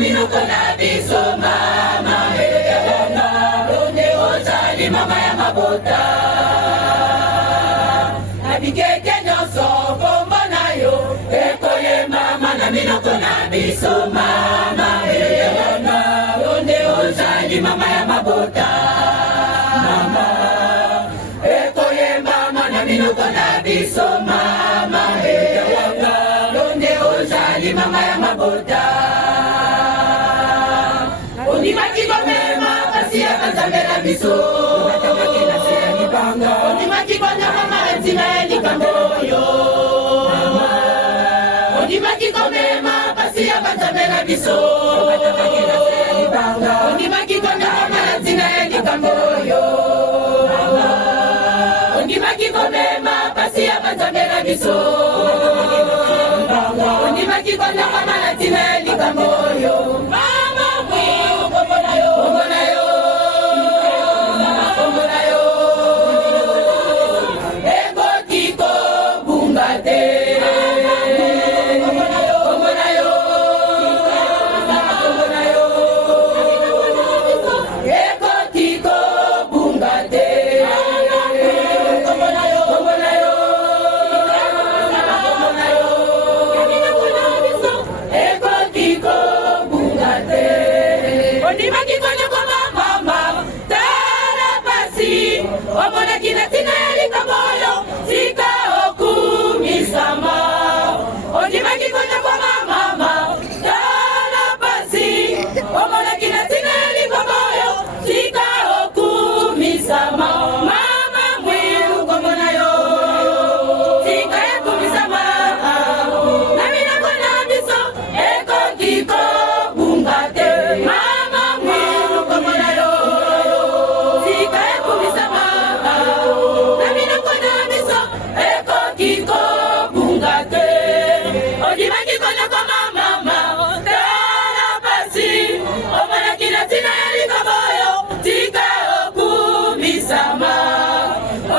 Minuko na biso mama Wana Ronde ozali mama ya mabota Abikeke nyonso kombo na yo Ekoye mama na minuko na biso mama Wana Ronde ozali mama ya mabota Mama Ekoye mama na minuko na biso mama Wana Ronde ozali mama ya mabota Ondimaki komema kasi ya kanzambela biso Ondimaki na se ya nipanga Ondimaki konyama maretina ya likamboyo Ondimaki komema kasi ya kanzambela biso Ondimaki na se ya nipanga Ondimaki konyama maretina ya likamboyo Ondimaki komema kasi ya kanzambela biso Ondimaki konyama maretina ya likamboyo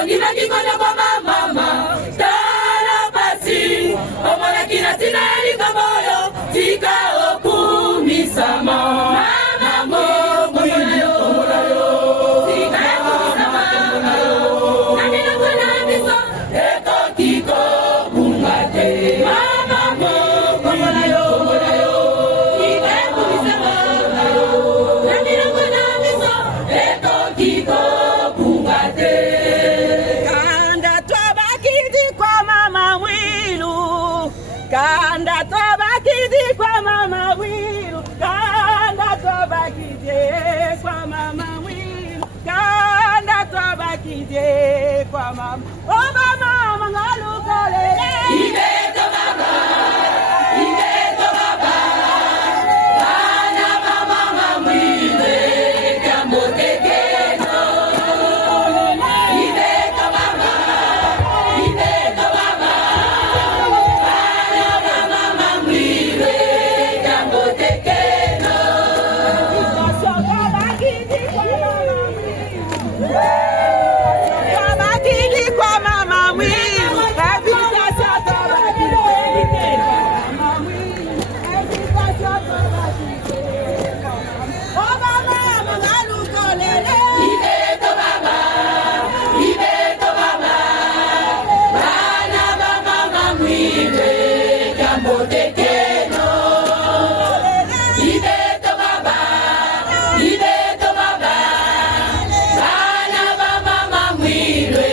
Ondimaki kono kwa mama Kanda tobakije kwa mama Mwiru, kanda tobakije kwa mama Mwiru, kanda tobakije kwa mama. Oba mama ngalukolele. Ibeto baba, ibeto baba, bana mama Mwiru jambo tekeno. Ibeto baba, ibeto baba, bana mama Mwiru jambo tekeno. Tobakije kwa mama Mwiru. Tobakije kwa mama Mwiru. Ibeto baba, ibeto baba, bana mama Mwiru jambo tekeno. Ibeto baba, ibeto baba, bana mama Mwiru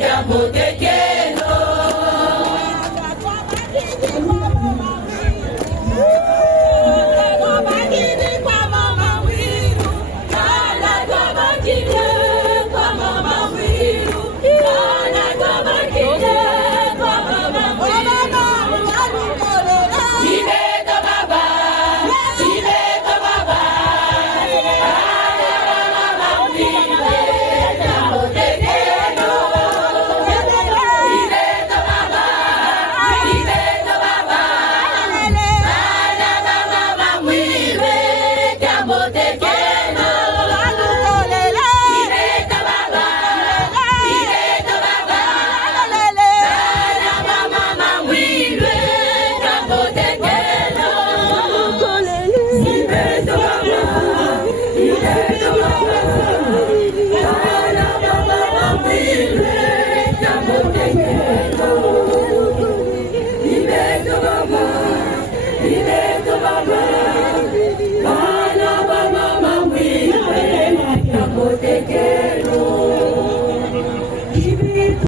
jambo tekeno.